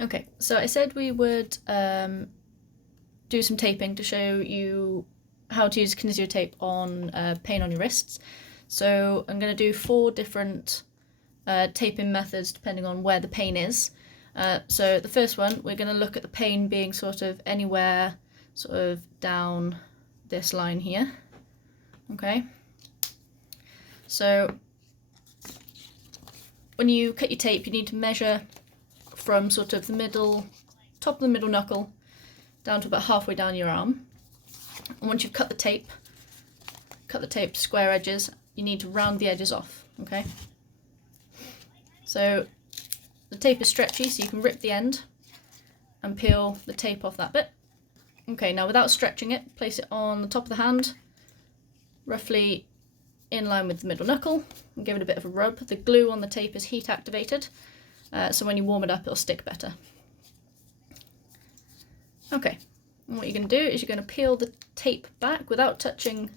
Okay, so I said we would do some taping to show you how to use kinesio tape on pain on your wrists. So I'm going to do 4 different taping methods depending on where the pain is. So the first one, we're going to look at the pain being sort of anywhere sort of down this line here. Okay, so when you cut your tape, you need to measure from sort of the middle, top of the middle knuckle down to about halfway down your arm. And once you've cut the tape to square edges, you need to round the edges off, okay? So the tape is stretchy, so you can rip the end and peel the tape off that bit. Okay, now without stretching it, place it on the top of the hand, roughly in line with the middle knuckle, and give it a bit of a rub. The glue on the tape is heat activated, so when you warm it up, it'll stick better. Okay, and what you're going to do is you're going to peel the tape back without touching,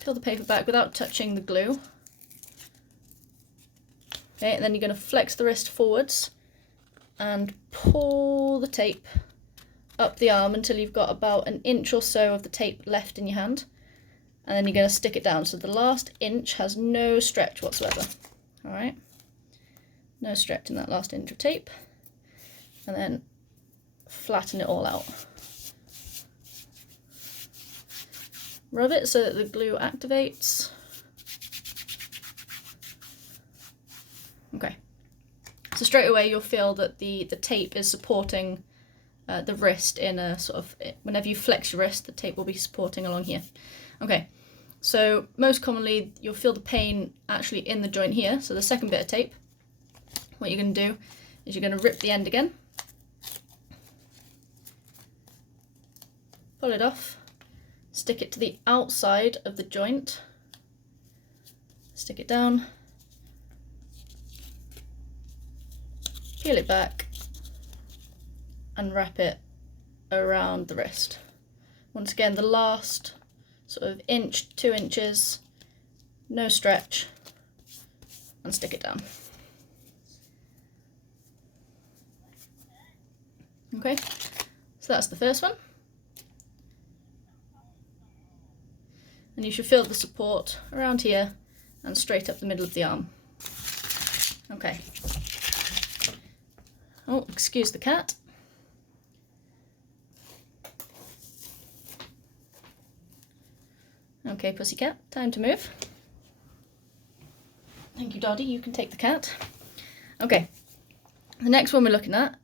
peel the paper back without touching the glue. Okay, and then you're going to flex the wrist forwards and pull the tape up the arm until you've got about an inch or so of the tape left in your hand. And then you're going to stick it down. So the last inch has no stretch whatsoever. All right, no stretch in that last inch of tape. And then flatten it all out. Rub it so that the glue activates. Okay, so straight away you'll feel that the tape is supporting the wrist in a sort of, whenever you flex your wrist, the tape will be supporting along here. Okay, so most commonly you'll feel the pain actually in the joint here. So the second bit of tape, what you're going to do is you're going to rip the end again, pull it off, stick it to the outside of the joint, stick it down, peel it back and wrap it around the wrist. Once again, the last sort of inch, 2 inches, no stretch, and stick it down. Okay, so that's the first one. And you should feel the support around here and straight up the middle of the arm. Okay. Oh, excuse the cat. Okay, pussycat, time to move. Thank you, Dottie, you can take the cat. Okay, the next one we're looking at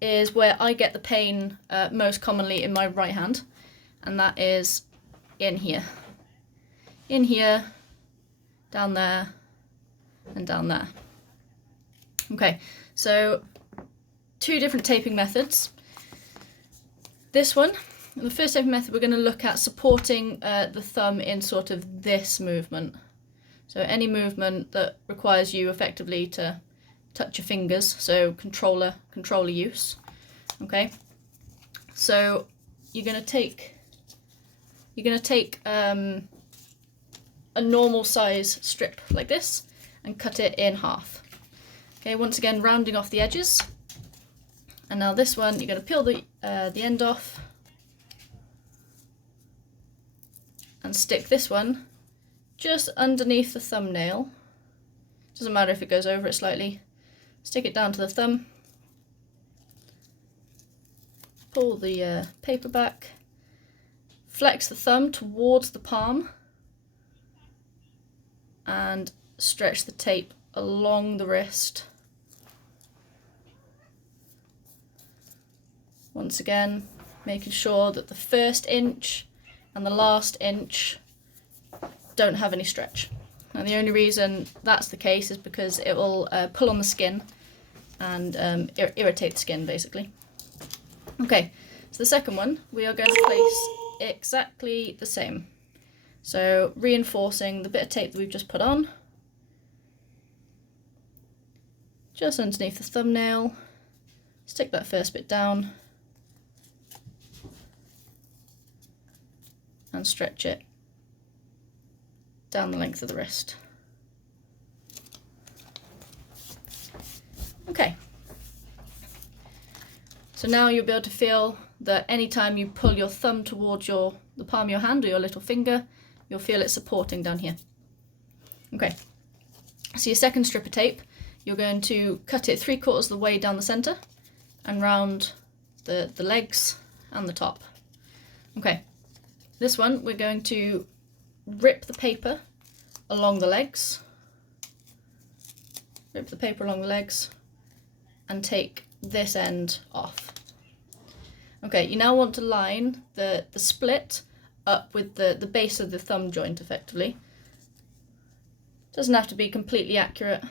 is where I get the pain most commonly in my right hand, and that is in here. In here, down there, and down there. Okay, so 2 different taping methods. This one, the first taping method, we're going to look at supporting the thumb in sort of this movement. So any movement that requires you effectively to touch your fingers, so controller use. Okay, so you're going to take a normal size strip like this and cut it in half. Okay, once again rounding off the edges. And now this one, you're going to peel the end off and stick this one just underneath the thumbnail. Doesn't matter if it goes over it slightly. Stick it down to the thumb. Pull the paper back. Flex the thumb towards the palm. And stretch the tape along the wrist. Once again, making sure that the first inch and the last inch don't have any stretch. And the only reason that's the case is because it will pull on the skin and irritate the skin, basically. Okay, so the second one, we are going to place exactly the same. So reinforcing the bit of tape that we've just put on, just underneath the thumbnail, stick that first bit down and stretch it down the length of the wrist. Okay, So now you'll be able to feel that anytime you pull your thumb towards the palm of your hand or your little finger, you'll feel it supporting down here. Okay, so your second strip of tape, you're going to cut it 3/4 of the way down the centre and round the legs and the top. Okay, this one we're going to rip the paper along the legs, and take this end off. Okay, you now want to line the split up with the base of the thumb joint effectively. Doesn't have to be completely accurate.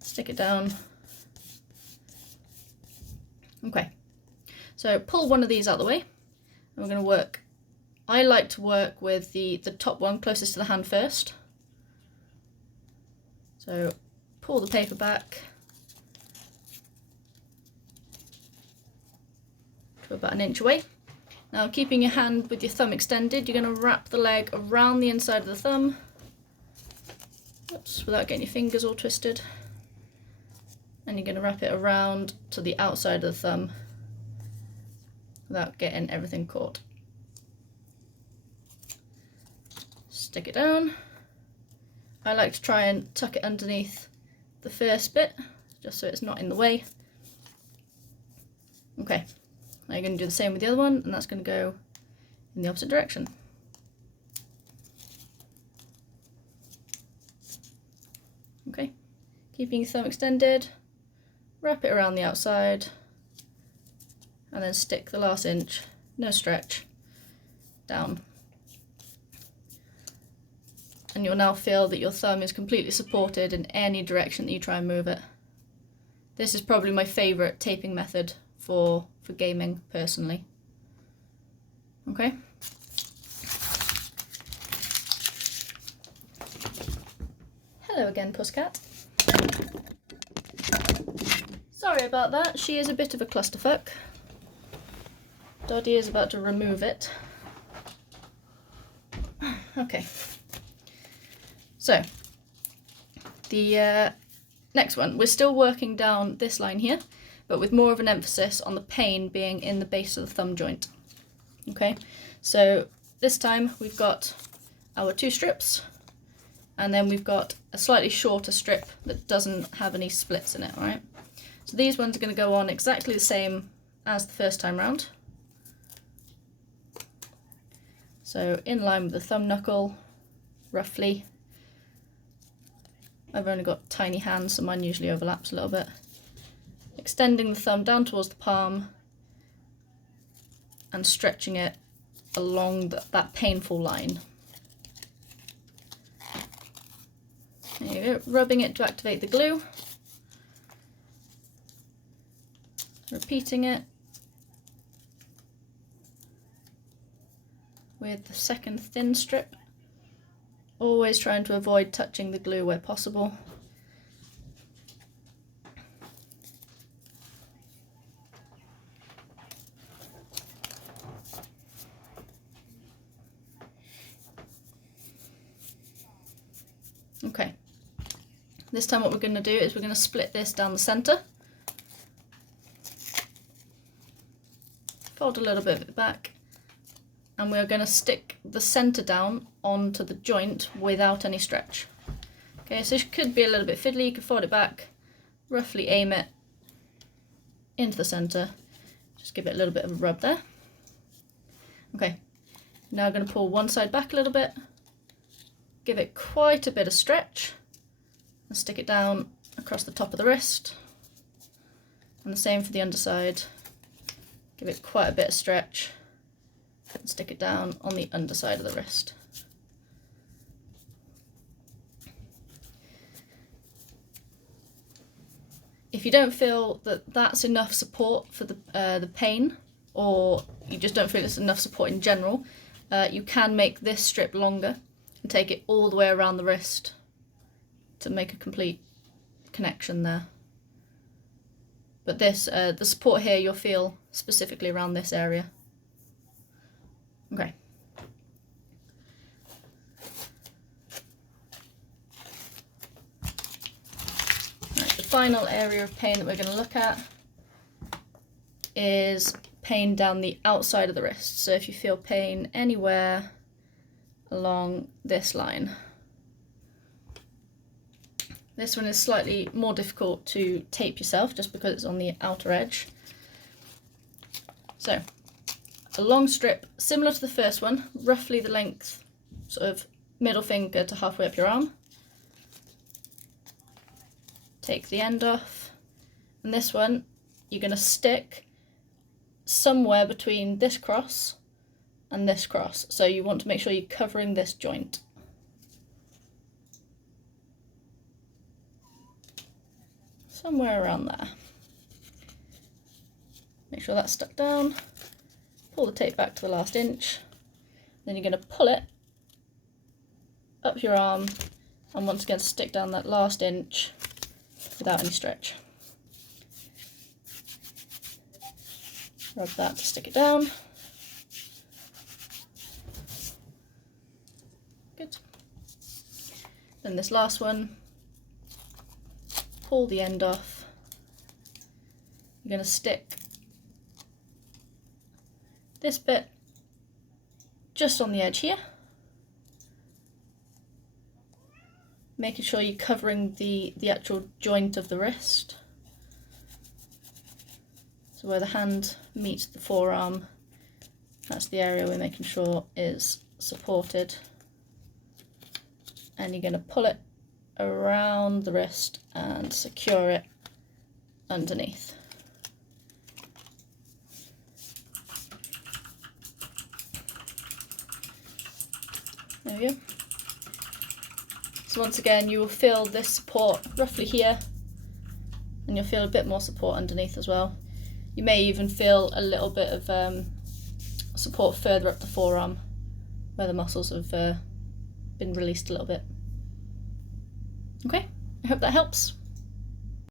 Stick it down. Okay, so pull one of these out of the way, and we're going to work. I like to work with the top one closest to the hand first. So pull the paper back to about 1 inch away. Now, keeping your hand with your thumb extended, you're going to wrap the leg around the inside of the thumb. Oops, without getting your fingers all twisted. And you're going to wrap it around to the outside of the thumb without getting everything caught. Stick it down. I like to try and tuck it underneath the first bit, just so it's not in the way. Okay, now you're going to do the same with the other one, and that's going to go in the opposite direction. Okay, keeping your thumb extended, wrap it around the outside, and then stick the last inch, no stretch, down. And you'll now feel that your thumb is completely supported in any direction that you try and move it. This is probably my favourite taping method for gaming, personally. Okay. Hello again, Pusscat. Sorry about that, she is a bit of a clusterfuck. Doddy is about to remove it. Okay. So, the next one, we're still working down this line here, but with more of an emphasis on the pain being in the base of the thumb joint. Okay, so this time we've got our 2 strips, and then we've got a slightly shorter strip that doesn't have any splits in it, alright? So these ones are going to go on exactly the same as the first time round. So in line with the thumb knuckle, roughly. I've only got tiny hands, so mine usually overlaps a little bit. Extending the thumb down towards the palm and stretching it along that painful line. There you go, rubbing it to activate the glue. Repeating it with the second thin strip. Always trying to avoid touching the glue where possible. Okay, this time what we're going to do is we're going to split this down the centre. Fold a little bit of it back, and we're going to stick the centre down onto the joint without any stretch. Okay, so it could be a little bit fiddly, you could fold it back, roughly aim it into the centre, just give it a little bit of a rub there. Okay, now I'm going to pull one side back a little bit, give it quite a bit of stretch, and stick it down across the top of the wrist, and the same for the underside, give it quite a bit of stretch, and stick it down on the underside of the wrist. If you don't feel that that's enough support for the pain, or you just don't feel it's enough support in general, you can make this strip longer and take it all the way around the wrist to make a complete connection there. But this, the support here, you'll feel specifically around this area. Okay. Right, the final area of pain that we're going to look at is pain down the outside of the wrist. So if you feel pain anywhere along this line. This one is slightly more difficult to tape yourself just because it's on the outer edge. So a long strip similar to the first one, roughly the length, sort of middle finger to halfway up your arm. Take the end off, and this one you're going to stick somewhere between this cross and this cross. So you want to make sure you're covering this joint. Somewhere around there. Make sure that's stuck down. Pull the tape back to the last inch. Then you're going to pull it up your arm and once again stick down that last inch without any stretch. Rub that to stick it down. Good. Then this last one, pull the end off. You're going to stick this bit just on the edge here, making sure you're covering the actual joint of the wrist. So where the hand meets the forearm, that's the area we're making sure is supported. And you're going to pull it around the wrist and secure it underneath. There we go. So once again you will feel this support roughly here, and you'll feel a bit more support underneath as well. You may even feel a little bit of support further up the forearm where the muscles have been released a little bit. Okay, I hope that helps.